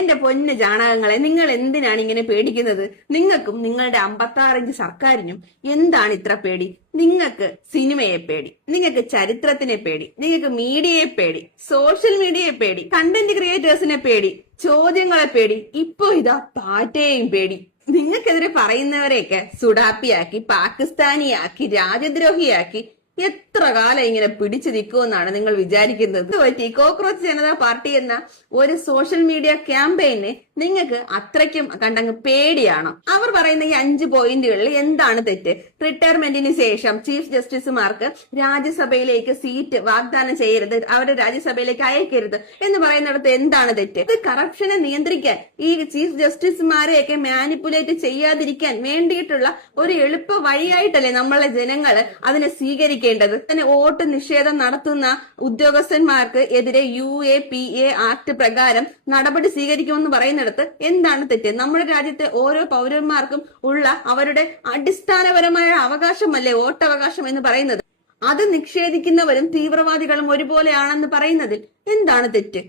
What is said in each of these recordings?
എന്റെ പൊന്ന് ജാണകങ്ങളെ, നിങ്ങൾ എന്തിനാണ് ഇങ്ങനെ പേടിക്കുന്നത്? നിങ്ങൾക്കും നിങ്ങളുടെ 56 സർക്കാരിനും എന്താണ് ഇത്ര പേടി? നിങ്ങൾക്ക് സിനിമയെ പേടി, നിങ്ങൾക്ക് ചരിത്രത്തിനെ പേടി, നിങ്ങൾക്ക് മീഡിയയെ പേടി, സോഷ്യൽ മീഡിയയെ പേടി, കണ്ടന്റ് ക്രിയേറ്റേഴ്സിനെ പേടി, ചോദ്യങ്ങളെ പേടി, ഇപ്പൊ ഇതാ പാറ്റയെയും പേടി. നിങ്ങൾക്കെതിരെ പറയുന്നവരെയൊക്കെ സുഡാപ്പിയാക്കി, പാകിസ്ഥാനിയാക്കി, രാജ്യദ്രോഹിയാക്കി എത്ര കാലം ഇങ്ങനെ പിടിച്ചു നിൽക്കുമെന്നാണ് നിങ്ങൾ വിചാരിക്കുന്നത്? പറ്റി കോക്രോച്ച് ജനതാ പാർട്ടി എന്ന ഒരു സോഷ്യൽ മീഡിയ ക്യാമ്പയിനെ നിങ്ങൾക്ക് അത്രയ്ക്കും കണ്ടങ്ങ് പേടിയാണോ? അവർ പറയുന്ന ഈ 5 പോയിന്റുകളിൽ എന്താണ് തെറ്റ്? റിട്ടയർമെന്റിന് ശേഷം ചീഫ് ജസ്റ്റിസുമാർക്ക് രാജ്യസഭയിലേക്ക് സീറ്റ് വാഗ്ദാനം ചെയ്യരുത്, അവരെ രാജ്യസഭയിലേക്ക് അയക്കരുത് എന്ന് പറയുന്നിടത്ത് എന്താണ് തെറ്റ്? ഇത് കറപ്ഷനെ നിയന്ത്രിക്കാൻ, ഈ ചീഫ് ജസ്റ്റിസുമാരെയൊക്കെ മാനിപ്പുലേറ്റ് ചെയ്യാതിരിക്കാൻ വേണ്ടിയിട്ടുള്ള ഒരു എളുപ്പ വഴിയായിട്ടല്ലേ നമ്മളെ ജനങ്ങള് അതിനെ സ്വീകരിക്കേണ്ടത്? തന്നെ വോട്ട് നിഷേധം നടത്തുന്ന ഉദ്യോഗസ്ഥന്മാർക്ക് എതിരെ UAPA ആക്ട് പ്രകാരം നടപടി സ്വീകരിക്കുമെന്ന് പറയുന്നിടത്ത് എന്താണ് തെറ്റ്? നമ്മുടെ രാജ്യത്തെ ഓരോ പൗരന്മാർക്കും ഉള്ള അവരുടെ അടിസ്ഥാനപരമായ അവകാശമല്ലേ വോട്ടവകാശം എന്ന് പറയുന്നത്? അത് നിഷേധിക്കുന്നവരും തീവ്രവാദികളും ഒരുപോലെയാണെന്ന് പറയുന്നതിൽ എന്താണ് തെറ്റ്?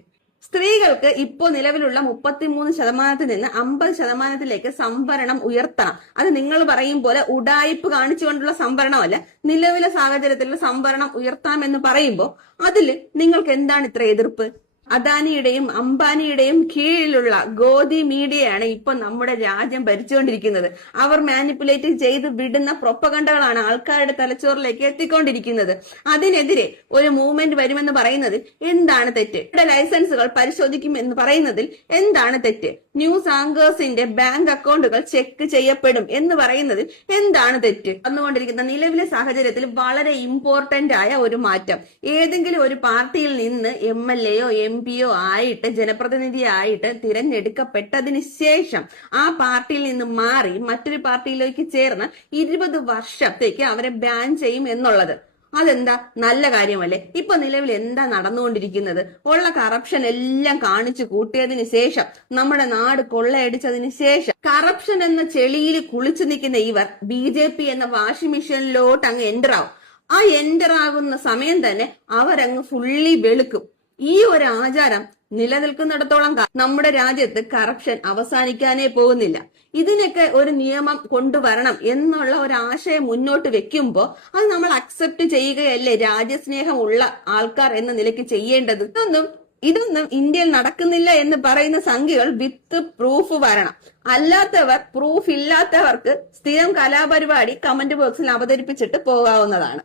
സ്ത്രീകൾക്ക് ഇപ്പോൾ നിലവിലുള്ള 33% നിന്ന് 50% സംവരണം ഉയർത്തണം. അത് നിങ്ങൾ പറയും പോലെ ഉഡായിപ്പ് കാണിച്ചുകൊണ്ടുള്ള സംവരണമല്ല, നിലവിലെ സാഹചര്യത്തിലുള്ള സംവരണം ഉയർത്താമെന്ന് പറയുമ്പോൾ അതിൽ നിങ്ങൾക്ക് എന്താണ് ഇത്ര എതിർപ്പ്? അദാനിയുടെയും അംബാനിയുടെയും കീഴിലുള്ള ഗോദി മീഡിയയാണ് ഇപ്പൊ നമ്മുടെ രാജ്യം ഭരിച്ചുകൊണ്ടിരിക്കുന്നത്. അവർ മാനിപ്പുലേറ്റ് ചെയ്ത് വിടുന്ന പ്രൊപ്പഗണ്ടകളാണ് ആൾക്കാരുടെ തലച്ചോറിലേക്ക് എത്തിക്കൊണ്ടിരിക്കുന്നത്. അതിനെതിരെ ഒരു മൂവ്മെന്റ് വരുമെന്ന് പറയുന്നതിൽ എന്താണ് തെറ്റ്? ഇവിടെ ലൈസൻസുകൾ പരിശോധിക്കും എന്ന് പറയുന്നതിൽ എന്താണ് തെറ്റ്? ന്യൂസ് ആങ്കേഴ്സിന്റെ ബാങ്ക് അക്കൗണ്ടുകൾ ചെക്ക് ചെയ്യപ്പെടും എന്ന് പറയുന്നതിൽ എന്താണ് തെറ്റ്? വന്നുകൊണ്ടിരിക്കുന്ന നിലവിലെ സാഹചര്യത്തിൽ വളരെ ഇമ്പോർട്ടന്റ് ആയ ഒരു മാറ്റം, ഏതെങ്കിലും ഒരു പാർട്ടിയിൽ നിന്ന് MLA-യോ MP-യോ ആയിട്ട്, ജനപ്രതിനിധിയായിട്ട് തിരഞ്ഞെടുക്കപ്പെട്ടതിന് ശേഷം ആ പാർട്ടിയിൽ നിന്ന് മാറി മറ്റൊരു പാർട്ടിയിലേക്ക് ചേർന്ന് 20 വർഷത്തേക്ക് അവരെ ബാൻ ചെയ്യും എന്നുള്ളത് അതെന്താ നല്ല കാര്യമല്ലേ? ഇപ്പൊ നിലവിൽ എന്താ നടന്നുകൊണ്ടിരിക്കുന്നത്? ഉള്ള കറപ്ഷൻ എല്ലാം കാണിച്ചു കൂട്ടിയതിന് ശേഷം, നമ്മുടെ നാട് കൊള്ളയടിച്ചതിന് ശേഷം, കറപ്ഷൻ എന്ന ചെളിയിൽ കുളിച്ചു നിൽക്കുന്ന ഇവർ BJP എന്ന വാഷിംഗ് മെഷീനിലോട്ട് അങ്ങ് എൻ്റർ ആവും. ആ എൻ്റർ ആകുന്ന സമയം തന്നെ അവരങ്ങ് ഫുള്ളി വെളുക്കും. ഈ ഒരു ആചാരം നിലനിൽക്കുന്നിടത്തോളം നമ്മുടെ രാജ്യത്ത് കറപ്ഷൻ അവസാനിക്കാനേ പോകുന്നില്ല. ഇതിനൊക്കെ ഒരു നിയമം കൊണ്ടുവരണം എന്നുള്ള ഒരു ആശയം മുന്നോട്ട് വെക്കുമ്പോൾ അത് നമ്മൾ അക്സെപ്റ്റ് ചെയ്യുകയല്ലേ രാജ്യസ്നേഹം ഉള്ള ആൾക്കാർ എന്ന നിലയ്ക്ക് ചെയ്യേണ്ടത്? ഇതൊന്നും ഇന്ത്യയിൽ നടക്കുന്നില്ല എന്ന് പറയുന്ന സംഖ്യകൾ വിത്ത് പ്രൂഫ് വരണം. അല്ലാത്തവർ, പ്രൂഫ് ഇല്ലാത്തവർക്ക് സ്ഥിരം കലാപരിപാടി കമന്റ് ബോക്സിൽ അവതരിപ്പിച്ചിട്ട് പോകാവുന്നതാണ്.